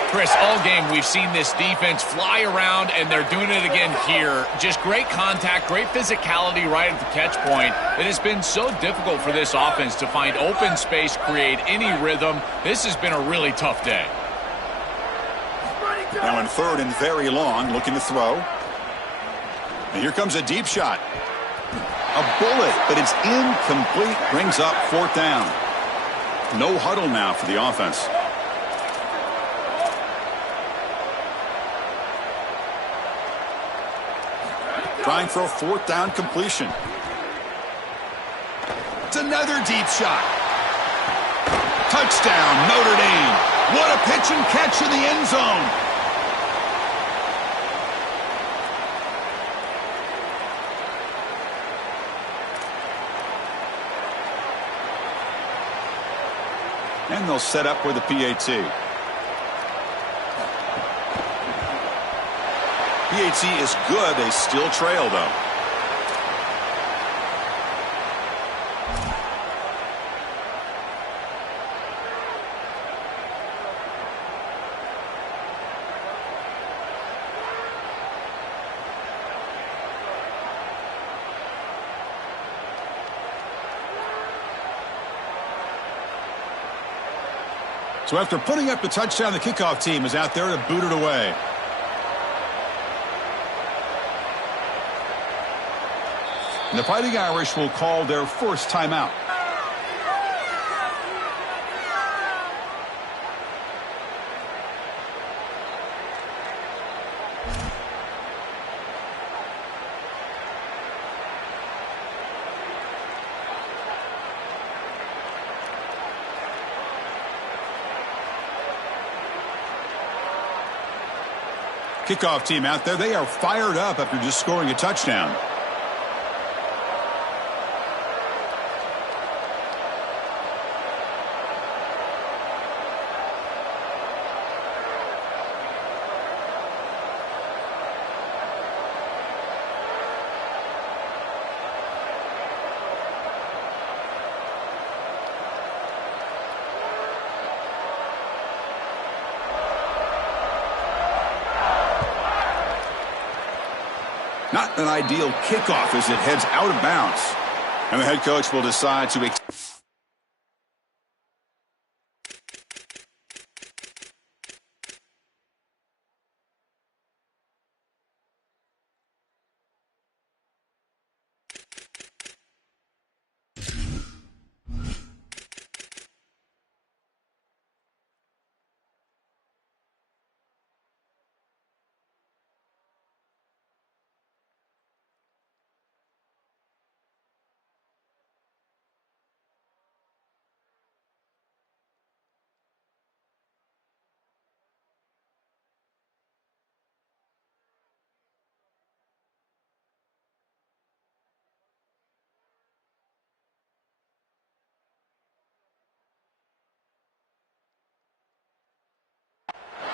Chris, all game we've seen this defense fly around, and they're doing it again here. Just great contact, great physicality right at the catch point. It has been so difficult for this offense to find open space, create any rhythm. This has been a really tough day. Now in 3rd and very long, looking to throw. And here comes a deep shot. A bullet, but it's incomplete. Brings up 4th down. No huddle now for the offense. Trying for a 4th down completion. It's another deep shot. Touchdown, Notre Dame. What a pitch and catch in the end zone. And they'll set up with the PAT. PAT is good. They still trail, though. So after putting up the touchdown, the kickoff team is out there to boot it away. And the Fighting Irish will call their first timeout. Kickoff team out there, they are fired up after just scoring a touchdown. Not an ideal kickoff as it heads out of bounds. And the head coach will decide to...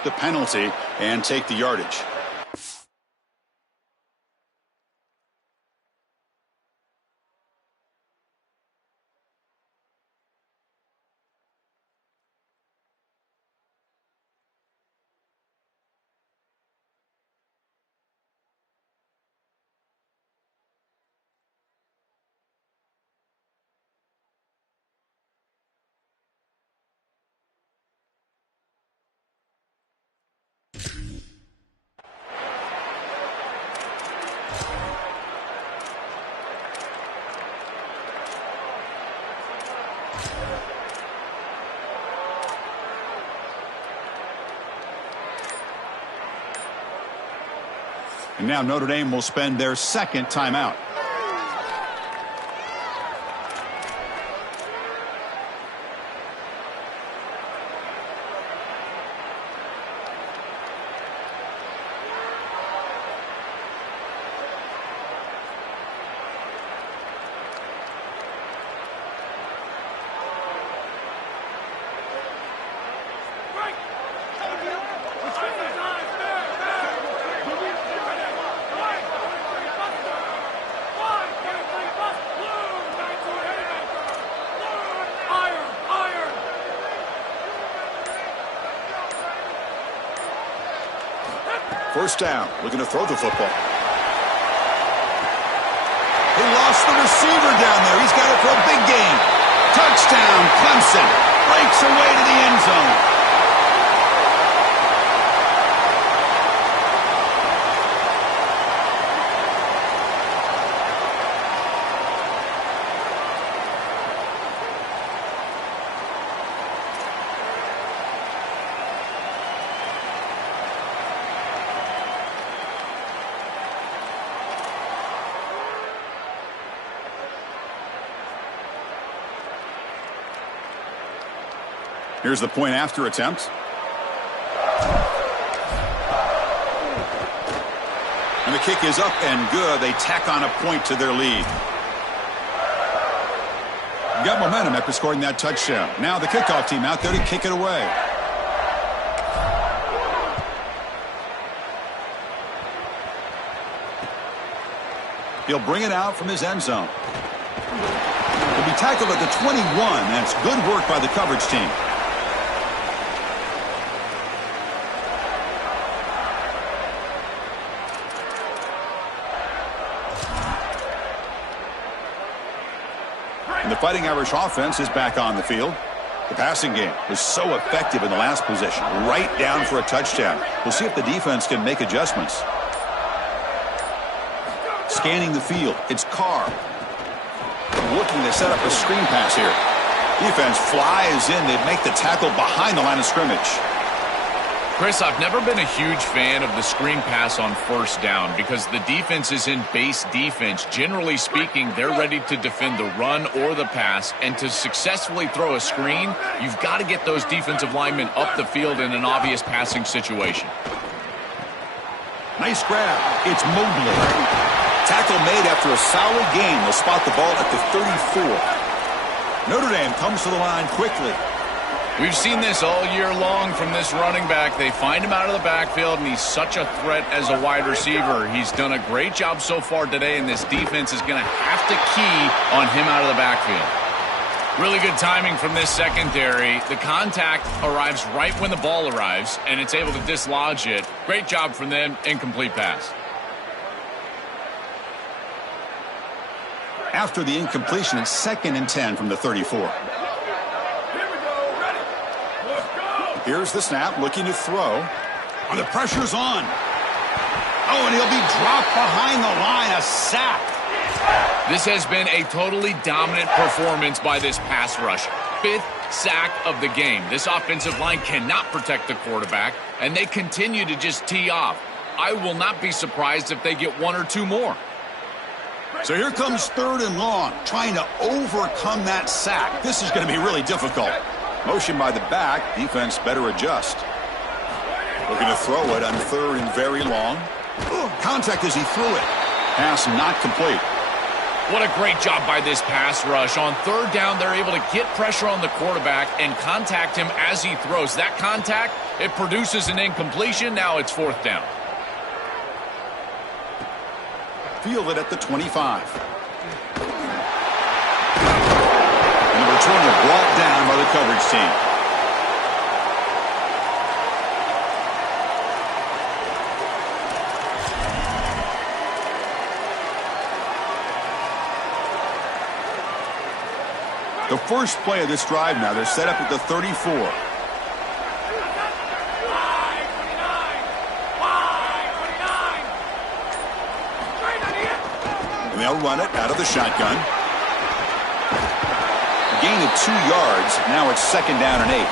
the penalty and take the yardage. And now Notre Dame will spend their second timeout. First down, looking to throw the football. He lost the receiver down there. He's got it for a big gain. Touchdown, Clemson. Breaks away to the end zone. Here's the point after attempt. And the kick is up and good. They tack on a point to their lead. Got momentum after scoring that touchdown. Now the kickoff team out there to kick it away. He'll bring it out from his end zone. He'll be tackled at the 21. That's good work by the coverage team. And the Fighting Irish offense is back on the field. The passing game was so effective in the last possession, right down for a touchdown. We'll see if the defense can make adjustments. Scanning the field, it's Carr. Looking to set up a screen pass here. Defense flies in. They make the tackle behind the line of scrimmage. Chris, I've never been a huge fan of the screen pass on first down because the defense is in base defense. Generally speaking, they're ready to defend the run or the pass, and to successfully throw a screen, you've got to get those defensive linemen up the field in an obvious passing situation. Nice grab. It's Mobley. Tackle made after a solid gain. They'll spot the ball at the 34. Notre Dame comes to the line quickly. We've seen this all year long from this running back. They find him out of the backfield, and he's such a threat as a wide receiver. He's done a great job so far today, and this defense is going to have to key on him out of the backfield. Really good timing from this secondary. The contact arrives right when the ball arrives, and it's able to dislodge it. Great job from them. Incomplete pass. After the incompletion, it's 2nd and 10 from the 34. Here's the snap, looking to throw. Oh, the pressure's on. Oh, and he'll be dropped behind the line. A sack. This has been a totally dominant performance by this pass rush. 5th sack of the game. This offensive line cannot protect the quarterback, and they continue to just tee off. I will not be surprised if they get 1 or 2 more. So here comes 3rd and long, trying to overcome that sack. This is going to be really difficult. Motion by the back. Defense better adjust. Looking to throw it on 3rd and very long. Contact as he threw it. Pass not complete. What a great job by this pass rush. On third down, they're able to get pressure on the quarterback and contact him as he throws. That contact, it produces an incompletion. Now it's fourth down. Fielded at the 25. And the return is brought down by the coverage team. The first play of this drive now, they're set up at the 34. And they'll run it out of the shotgun. A gain of 2 yards. Now it's second down and 8.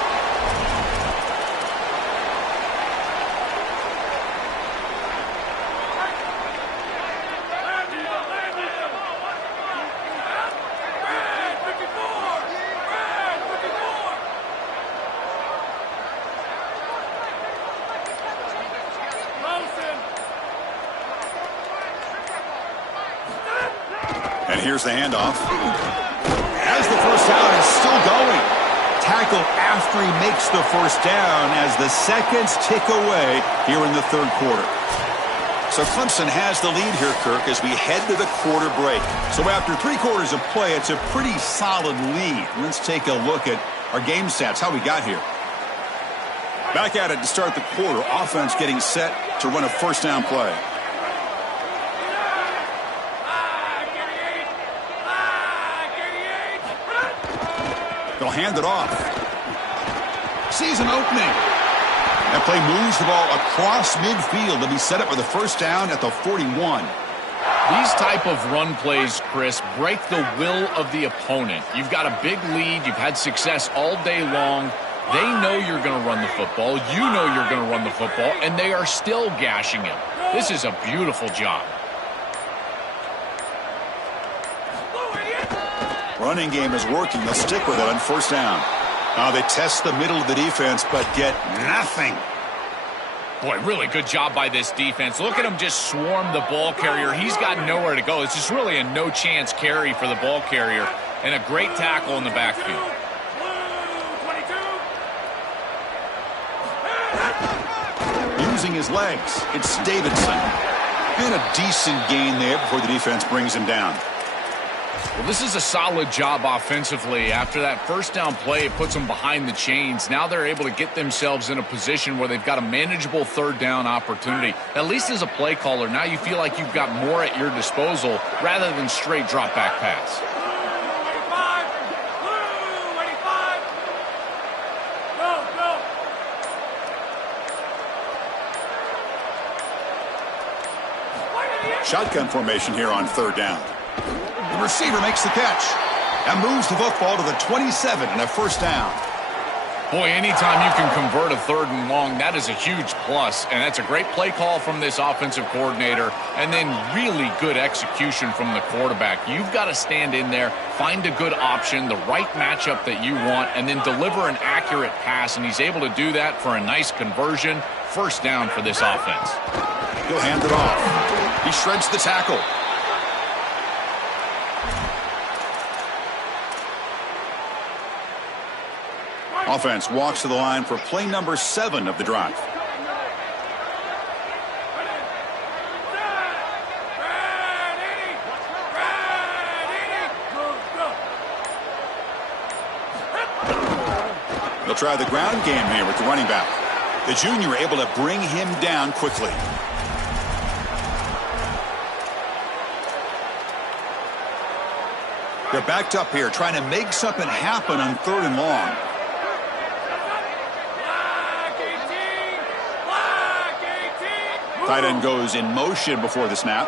And here's the handoff. As the first down is still going. Tackle after he makes the first down as the seconds tick away here in the third quarter. So Clemson has the lead here, Kirk, as we head to the quarter break. So after 3 quarters of play, it's a pretty solid lead. Let's take a look at our game stats, how we got here. Back at it to start the quarter. Offense getting set to run a first down play. They'll hand it off. Season opening. That play moves the ball across midfield to be set up with a first down at the 41. These type of run plays, Chris, break the will of the opponent. You've got a big lead. You've had success all day long. They know you're going to run the football. You know you're going to run the football, and they are still gashing him. This is a beautiful job. Running game is working. They'll stick with it on first down. Now they test the middle of the defense, but get nothing. Boy, really good job by this defense. Look at him just swarm the ball carrier. He's got nowhere to go. It's just really a no-chance carry for the ball carrier, and a great tackle in the backfield. Using his legs, it's Davidson. And a decent gain there before the defense brings him down. Well, this is a solid job offensively. After that first down play, it puts them behind the chains. Now they're able to get themselves in a position where they've got a manageable third down opportunity. At least as a play caller, now you feel like you've got more at your disposal rather than straight drop back pass. Shotgun formation here on third down. The receiver makes the catch and moves the football to the 27 and a first down. Boy, anytime you can convert a third and long, that is a huge plus. And that's a great play call from this offensive coordinator. And then really good execution from the quarterback. You've got to stand in there, find a good option, the right matchup that you want, and then deliver an accurate pass. And he's able to do that for a nice conversion. First down for this offense. He'll hand it off. He shreds the tackle. Offense walks to the line for play number 7 of the drive. They'll try the ground game here with the running back. The junior able to bring him down quickly. They're backed up here trying to make something happen on third and long. Tight end goes in motion before the snap.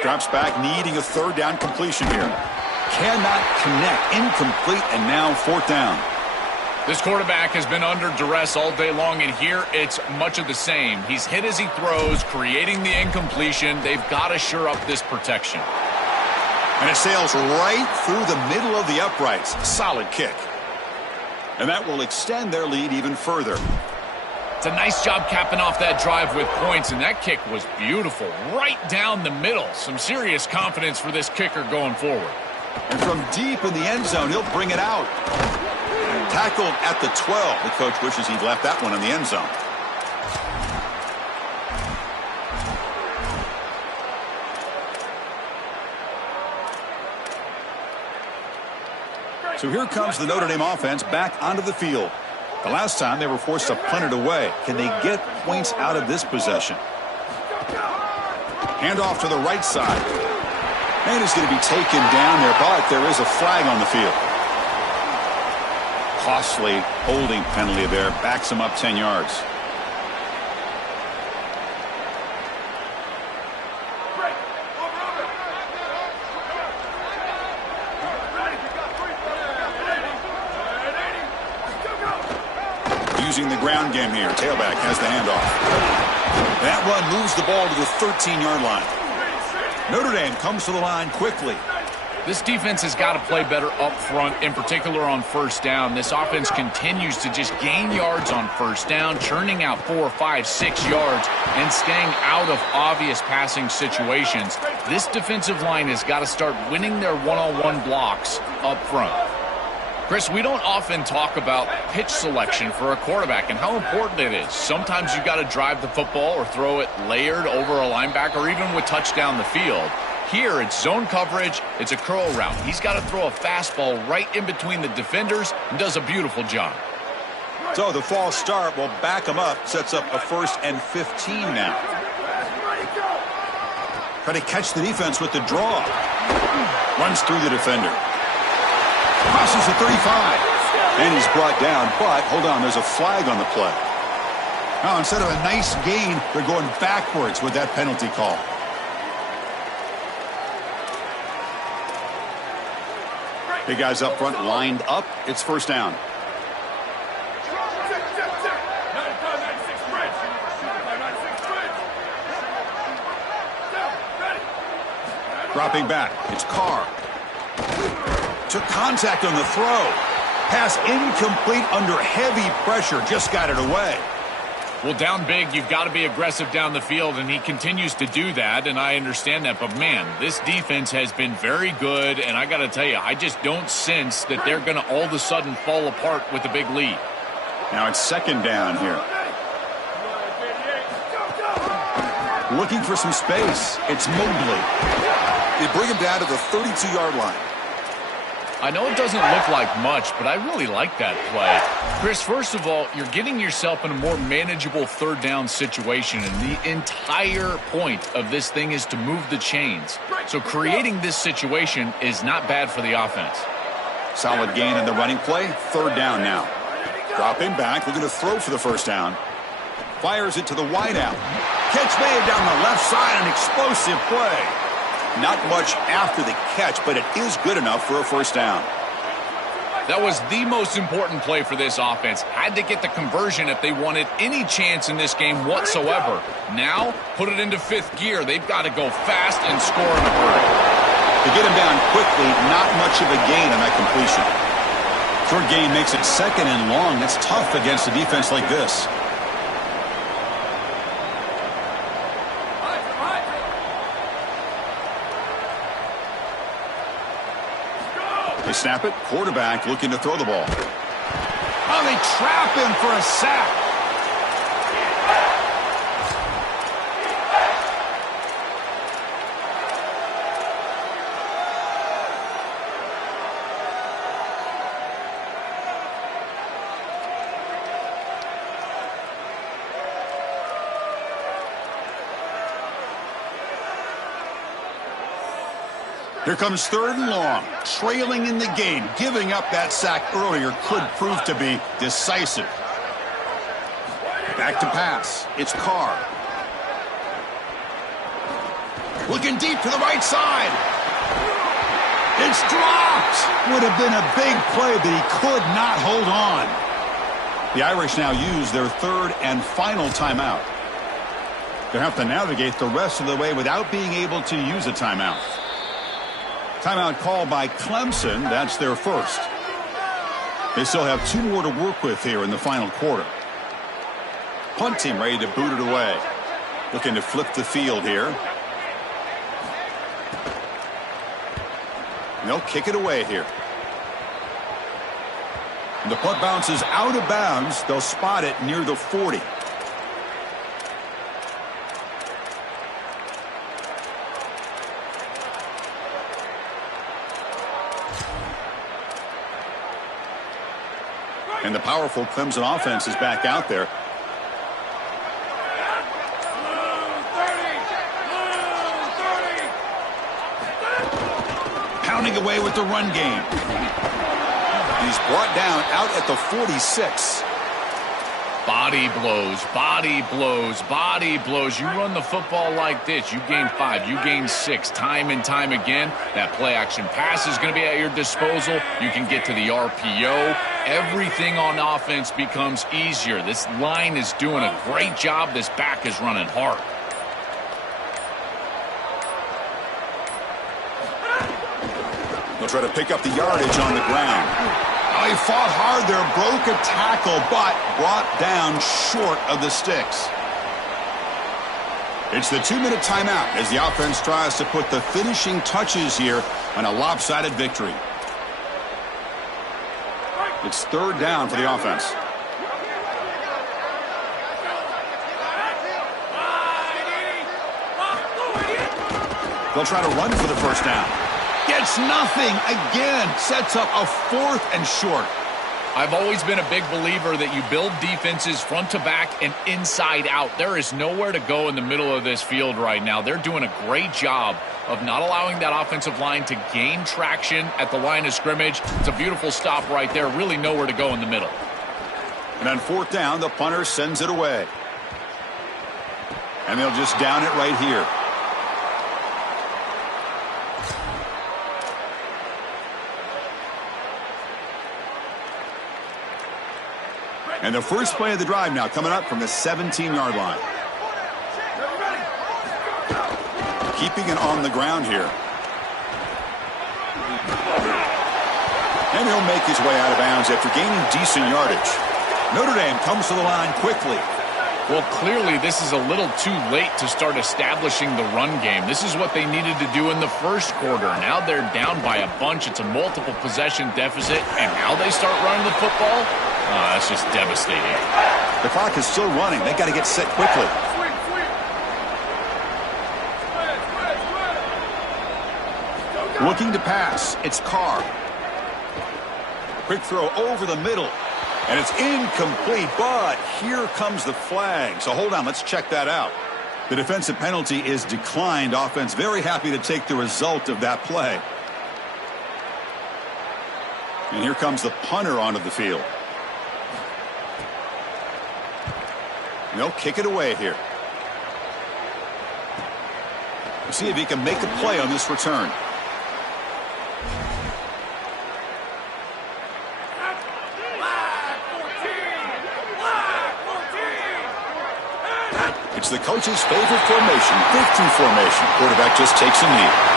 Drops back, needing a third down completion here. Cannot connect, incomplete, and now fourth down. This quarterback has been under duress all day long, and here it's much of the same. He's hit as he throws, creating the incompletion. They've got to shore up this protection. And it sails right through the middle of the uprights. Solid kick. And that will extend their lead even further. It's a nice job capping off that drive with points, and that kick was beautiful. Right down the middle. Some serious confidence for this kicker going forward. And from deep in the end zone, he'll bring it out. Tackled at the 12. The coach wishes he'd left that one in the end zone. So here comes the Notre Dame offense back onto the field. The last time they were forced to punt it away. Can they get points out of this possession? Handoff to the right side. And he's going to be taken down there, but there is a flag on the field. Costly holding penalty there. Backs him up 10 yards. Using the ground game here. Tailback has the handoff. That run moves the ball to the 13-yard line. Notre Dame comes to the line quickly. This defense has got to play better up front, in particular on first down. This offense continues to just gain yards on first down, churning out 4, 5, 6 yards, and staying out of obvious passing situations. This defensive line has got to start winning their one-on-one blocks up front. Chris, we don't often talk about pitch selection for a quarterback and how important it is. Sometimes you've got to drive the football or throw it layered over a linebacker or even with touch down the field. Here, it's zone coverage. It's a curl route. He's got to throw a fastball right in between the defenders and does a beautiful job. So the false start will back him up. Sets up a 1st and 15 now. Try to catch the defense with the draw. Runs through the defender. Crosses the 35. And he's brought down, but hold on, there's a flag on the play. Now, instead of a nice gain, they're going backwards with that penalty call. Big guys up front lined up. It's first down. Dropping back. It's Carr. Took contact on the throw. Pass incomplete under heavy pressure. Just got it away. Well, down big, you've got to be aggressive down the field, and he continues to do that, and I understand that. But, man, this defense has been very good, and I got to tell you, I just don't sense that they're going to all of a sudden fall apart with a big lead. Now it's second down here. Looking for some space. It's Mobley. They bring him down to the 32-yard line. I know it doesn't look like much, but I really like that play. Chris, first of all, you're getting yourself in a more manageable third down situation, and the entire point of this thing is to move the chains. So creating this situation is not bad for the offense. Solid gain in the running play. Third down now. Dropping back, looking to throw for the first down. Fires it to the wideout. Catch made down the left side, an explosive play. Not much after the catch, but it is good enough for a first down. That was the most important play for this offense. Had to get the conversion if they wanted any chance in this game whatsoever. Now, put it into fifth gear. They've got to go fast and score in a hurry. To get him down quickly, not much of a gain on that completion. Short gain makes it second and long. That's tough against a defense like this. They snap it. Quarterback looking to throw the ball. Oh, they trap him for a sack. Here comes third and long. Trailing in the game. Giving up that sack earlier could prove to be decisive. Back to pass. It's Carr. Looking deep to the right side. It's dropped. Would have been a big play, but he could not hold on. The Irish now use their third and final timeout. They'll have to navigate the rest of the way without being able to use a timeout. Timeout called by Clemson. That's their first. They still have two more to work with here in the final quarter. punt team ready to boot it away. Looking to flip the field here. And they'll kick it away here. And the punt bounces out of bounds. They'll spot it near the 40. And the powerful Clemson offense is back out there. Pounding away with the run game. He's brought down out at the 46. Body blows, body blows, body blows. You run the football like this, you gain 5, you gain 6, time and time again. That play action pass is going to be at your disposal. You can get to the RPO. Everything on offense becomes easier. This line is doing a great job. This back is running hard. They'll try to pick up the yardage on the ground. Oh, he fought hard there, broke a tackle, but brought down short of the sticks. It's the 2-minute timeout as the offense tries to put the finishing touches here on a lopsided victory. It's 3rd down for the offense. They'll try to run for the first down. Gets nothing again. Sets up a 4th and short. I've always been a big believer that you build defenses front to back and inside out. There is nowhere to go in the middle of this field right now. They're doing a great job of not allowing that offensive line to gain traction at the line of scrimmage. It's a beautiful stop right there. Really nowhere to go in the middle. And on 4th down, the punter sends it away. And they'll just down it right here. And the first play of the drive now coming up from the 17-yard line. Keeping it on the ground here. And he'll make his way out of bounds after gaining decent yardage. Notre Dame comes to the line quickly. Well, clearly this is a little too late to start establishing the run game. This is what they needed to do in the first quarter. Now they're down by a bunch. It's a multiple possession deficit. And now they start running the football? That's just devastating. The clock is still running. They got to get set quickly. Looking to pass. It's Carr. Quick throw over the middle. And it's incomplete, but here comes the flag. So hold on, let's check that out. The defensive penalty is declined. Offense very happy to take the result of that play. And here comes the punter onto the field. And they'll kick it away here. We'll see if he can make a play on this return. It's the coach's favorite formation, 50 formation. Quarterback just takes a knee.